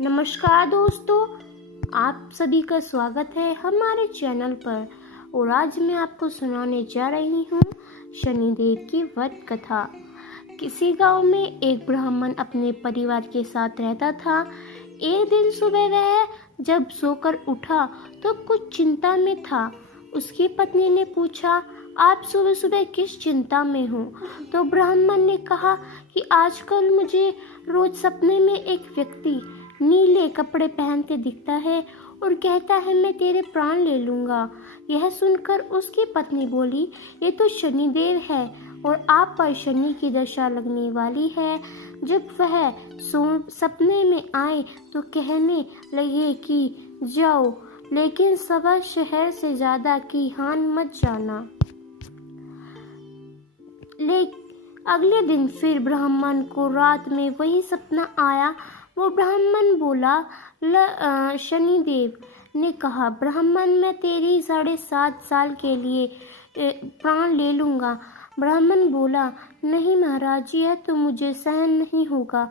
नमस्कार दोस्तों, आप सभी का स्वागत है हमारे चैनल पर। और आज मैं आपको सुनाने जा रही हूँ शनिदेव की वध कथा। किसी गांव में एक ब्राह्मण अपने परिवार के साथ रहता था। एक दिन सुबह वह जब सोकर उठा तो कुछ चिंता में था। उसकी पत्नी ने पूछा, आप सुबह सुबह किस चिंता में हो? तो ब्राह्मण ने कहा कि आजकल मुझे रोज सपने में एक व्यक्ति नीले कपड़े पहनते दिखता है और कहता है मैं तेरे प्राण ले लूंगा। यह सुनकर उसकी पत्नी बोली, ये तो शनिदेव है और आप पर शनि की दशा लगने वाली है। जब वह सपने में आए तो कहने लगे कि जाओ, लेकिन सवा शहर से ज्यादा की हान मत जाना। अगले दिन फिर ब्राह्मण को रात में वही सपना आया। वो ब्राह्मण बोला, शनिदेव ने कहा, ब्राह्मण मैं तेरी 7.5 साल के लिए प्राण ले लूँगा। ब्राह्मण बोला, नहीं महाराज, यह तो मुझे सहन नहीं होगा।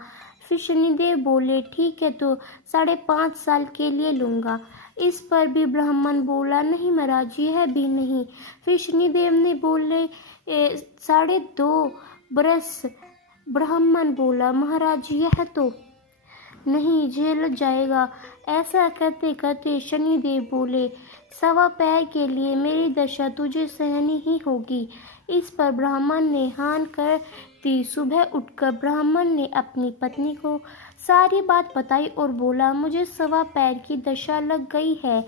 फिर शनिदेव बोले, ठीक है तो 5.5 साल के लिए लूँगा। इस पर भी ब्राह्मण बोला, नहीं महाराज, यह भी नहीं। फिर शनिदेव ने बोले 2.5 बरस। ब्राह्मण बोला, महाराज यह तो नहीं झेल जाएगा। ऐसा करते करते शनिदेव बोले, 1.25 पैर के लिए मेरी दशा तुझे सहनी ही होगी। इस पर ब्राह्मण ने हान कर दी। सुबह उठकर ब्राह्मण ने अपनी पत्नी को सारी बात बताई और बोला, मुझे 1.25 पैर की दशा लग गई है।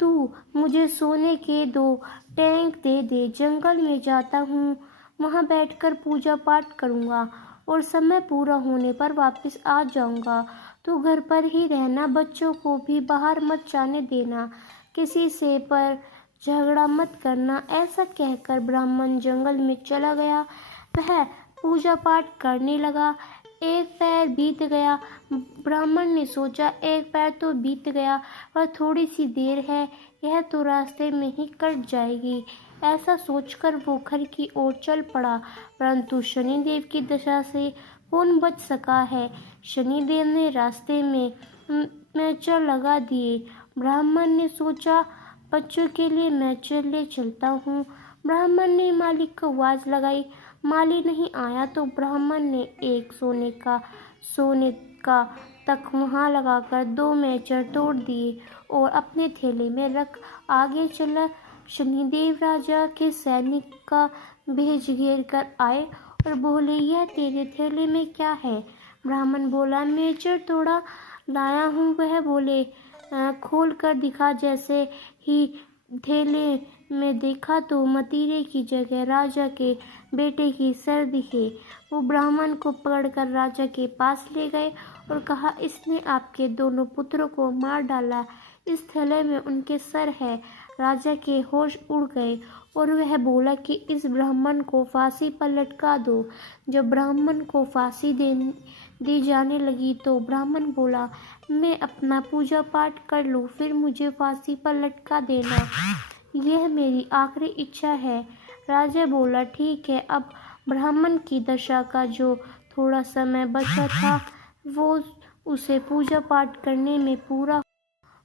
तू मुझे सोने के 2 टैंक दे दे। जंगल में जाता हूँ, वहाँ बैठकर पूजा पाठ करूँगा और समय पूरा होने पर वापस आ जाऊँगा। तू घर पर ही रहना, बच्चों को भी बाहर मत जाने देना, किसी से पर झगड़ा मत करना। ऐसा कहकर ब्राह्मण जंगल में चला गया। वह पूजा पाठ करने लगा। 1 पैर बीत गया। ब्राह्मण ने सोचा, 1 पैर तो बीत गया, वह थोड़ी सी देर है, यह तो रास्ते में ही कट जाएगी। ऐसा सोचकर वो घर की ओर चल पड़ा। परंतु शनिदेव की दशा से कौन बच सका है। शनिदेव ने रास्ते में मैचर लगा दिए। ब्राह्मण ने सोचा, बच्चों के लिए मैचर ले चलता हूँ। ब्राह्मण ने मालिक को आवाज लगाई। माली नहीं आया तो ब्राह्मण ने एक सोने का तख्ता लगाकर 2 मैचर तोड़ दिए और अपने थैले में रख आगे चला। शनिदेव राजा के सैनिक का भेष घेर कर आए और बोले, यह तेरे थैले में क्या है? ब्राह्मण बोला, मैचर तोड़ा लाया हूँ। वह बोले, खोल कर दिखा। जैसे ही थैले में देखा तो मतीरे की जगह राजा के बेटे की सर दिखे। वो ब्राह्मण को पकड़कर राजा के पास ले गए और कहा, इसने आपके दोनों पुत्रों को मार डाला। इस थैले में उनके सर है। राजा के होश उड़ गए और वह बोला कि इस ब्राह्मण को फांसी पर लटका दो। जब ब्राह्मण को फांसी दी जाने लगी तो ब्राह्मण बोला, मैं अपना पूजा पाठ कर लूँ, फिर मुझे फांसी पर लटका देना, यह मेरी आखिरी इच्छा है। राजा बोला, ठीक है। अब ब्राह्मण की दशा का जो थोड़ा समय बचा था वो उसे पूजा पाठ करने में पूरा।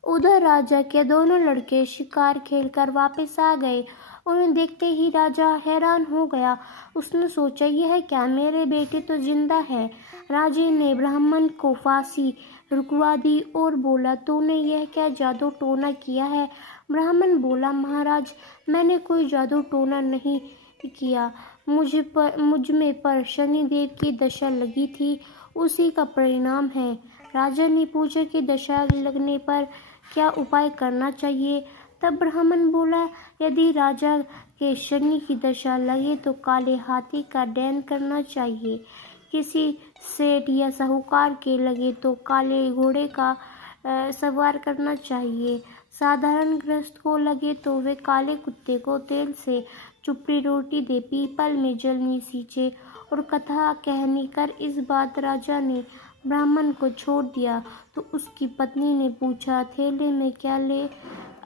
उधर राजा के दोनों लड़के शिकार खेलकर वापस आ गए। उन्हें देखते ही राजा हैरान हो गया। उसने सोचा, यह क्या, मेरे बेटे तो जिंदा है। राजा ने ब्राह्मण को फांसी रुकवा दी और बोला, तूने यह क्या जादू टोना किया है? ब्राह्मण बोला, महाराज मैंने कोई जादू टोना नहीं किया, मुझ में पर शनिदेव की दशा लगी थी, उसी का परिणाम है। राजा ने पूछा कि दशा लगने पर क्या उपाय करना चाहिए? तब ब्राह्मण बोला, यदि राजा के शनि की दशा लगे तो काले हाथी का डैन करना चाहिए। किसी सेठ या साहूकार के लगे तो काले घोड़े का सवार करना चाहिए। साधारण गृहस्थ को लगे तो वे काले कुत्ते को तेल से चुपड़ी रोटी दे, पीपल में जल सींचे और कथा कहनी कर। इस बात राजा ने ब्राह्मण को छोड़ दिया। तो उसकी पत्नी ने पूछा, थैले में क्या ले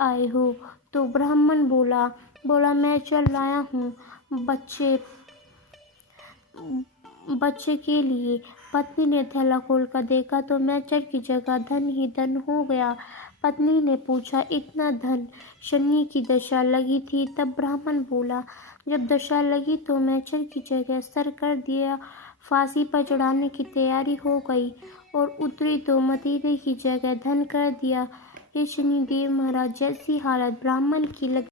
आए हो? तो ब्राह्मण बोला मैं चल लाया हूँ बच्चे के लिए। पत्नी ने थैला खोलकर देखा तो मैचर की जगह धन ही धन हो गया। पत्नी ने पूछा, इतना धन शनि की दशा लगी थी? तब ब्राह्मण बोला, जब दशा लगी तो मैचर की जगह सर कर दिया, फांसी पर चढ़ाने की तैयारी हो गई, और उतरी तो मतीरे की जगह धन कर दिया। हे शनिदेव महाराज, जैसी हालत ब्राह्मण की लगी